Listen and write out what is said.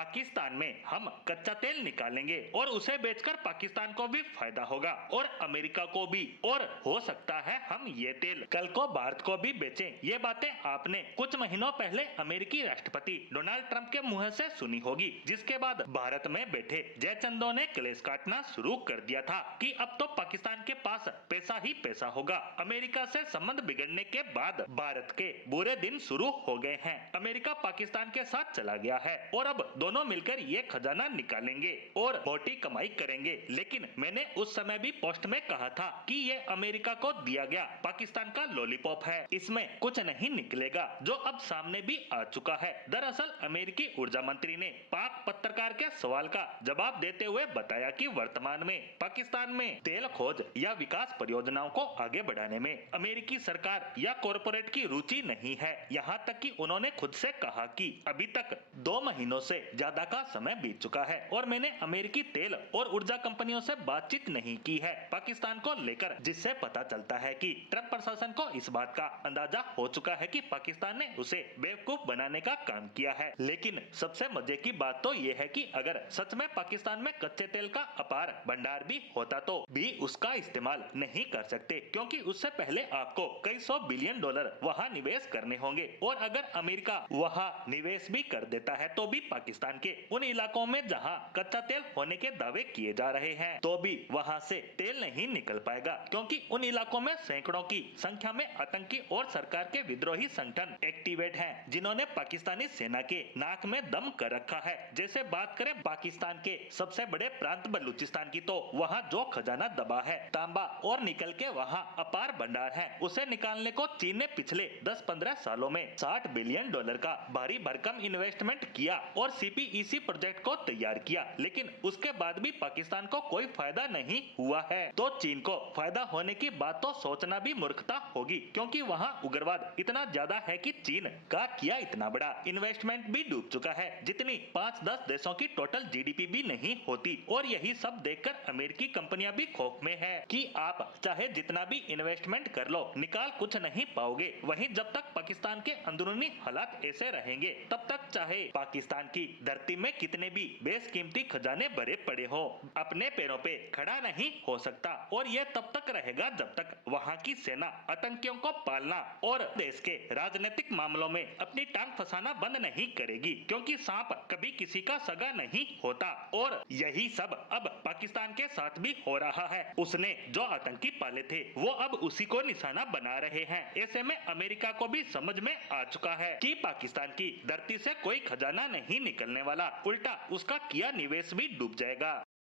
पाकिस्तान में हम कच्चा तेल निकालेंगे और उसे बेचकर पाकिस्तान को भी फायदा होगा और अमेरिका को भी, और हो सकता है हम ये तेल कल को भारत को भी बेचें। ये बातें आपने कुछ महीनों पहले अमेरिकी राष्ट्रपति डोनाल्ड ट्रंप के मुंह से सुनी होगी, जिसके बाद भारत में बैठे जयचंदों ने कलेश काटना शुरू कर दिया था कि अब तो पाकिस्तान के पास पैसा ही पैसा होगा। अमेरिका से संबंध बिगड़ने के बाद भारत के बुरे दिन शुरू हो गए हैं। अमेरिका पाकिस्तान के साथ चला गया है और अब दोनों मिलकर ये खजाना निकालेंगे और मोटी कमाई करेंगे। लेकिन मैंने उस समय भी पोस्ट में कहा था कि ये अमेरिका को दिया गया पाकिस्तान का लॉलीपॉप है, इसमें कुछ नहीं निकलेगा, जो अब सामने भी आ चुका है। दरअसल अमेरिकी ऊर्जा मंत्री ने पाक पत्रकार के सवाल का जवाब देते हुए बताया कि वर्तमान में पाकिस्तान में तेल खोज या विकास परियोजनाओं को आगे बढ़ाने में अमेरिकी सरकार या कॉरपोरेट की रुचि नहीं है। यहाँ तक कि उन्होंने खुद से कहा कि अभी तक 2 महीनों से ज्यादा का समय बीत चुका है और मैंने अमेरिकी तेल और ऊर्जा कंपनियों से बातचीत नहीं की है पाकिस्तान को लेकर, जिससे पता चलता है कि ट्रंप प्रशासन को इस बात का अंदाजा हो चुका है कि पाकिस्तान ने उसे बेवकूफ बनाने का काम किया है। लेकिन सबसे मजे की बात तो ये है कि अगर सच में पाकिस्तान में कच्चे तेल का अपार भंडार भी होता तो भी उसका इस्तेमाल नहीं कर सकते, क्योंकि उससे पहले आपको कई $100 बिलियन वहाँ निवेश करने होंगे और अगर अमेरिका वहाँ निवेश भी कर देता है तो भी पाकिस्तान के उन इलाकों में जहाँ कच्चा तेल होने के दावे किए जा रहे हैं तो भी वहाँ से तेल नहीं निकल पाएगा, क्योंकि उन इलाकों में सैकड़ों की संख्या में आतंकी और सरकार के विद्रोही संगठन एक्टिवेट हैं, जिन्होंने पाकिस्तानी सेना के नाक में दम कर रखा है। जैसे बात करें पाकिस्तान के सबसे बड़े प्रांत बलूचिस्तान की, तो वहाँ जो खजाना दबा है तांबा और निकल के वहाँ अपार भंडार है, उसे निकालने को चीन ने पिछले 10-15 सालों में $60 बिलियन का भारी भरकम इन्वेस्टमेंट किया और सीपीईसी प्रोजेक्ट को तैयार किया, लेकिन उसके बाद भी पाकिस्तान को कोई फायदा नहीं हुआ है। तो चीन को फायदा होने की बात तो सोचना भी मूर्खता होगी, क्योंकि वहाँ उग्रवाद इतना ज्यादा है कि चीन का किया इतना बड़ा इन्वेस्टमेंट भी डूब चुका है, जितनी 5-10 देशों की टोटल जीडीपी भी नहीं होती। और यही सब देखकर अमेरिकी कंपनियां भी खौफ में है कि आप चाहे जितना भी इन्वेस्टमेंट कर लो, निकाल कुछ नहीं पाओगे। वहीं जब तक पाकिस्तान के अंदरूनी हालात ऐसे रहेंगे तब तक चाहे पाकिस्तान की धरती में कितने भी बेशकीमती खजाने भरे पड़े हो, अपने पैरों पे खड़ा नहीं हो सकता। और ये तब तक रहेगा जब तक वहाँ की सेना आतंकियों को पालना और देश के राजनीतिक मामलों में अपनी टांग फंसाना बंद नहीं करेगी, क्योंकि सांप कभी किसी का सगा नहीं होता। और यही सब अब पाकिस्तान के साथ भी हो रहा है। उसने जो आतंकी पाले थे वो अब उसी को निशाना बना रहे हैं। ऐसे में अमेरिका को भी समझ में आ चुका है कि पाकिस्तान की धरती से कोई खजाना नहीं निकलने वाला, उल्टा उसका किया निवेश भी डूब जाएगा।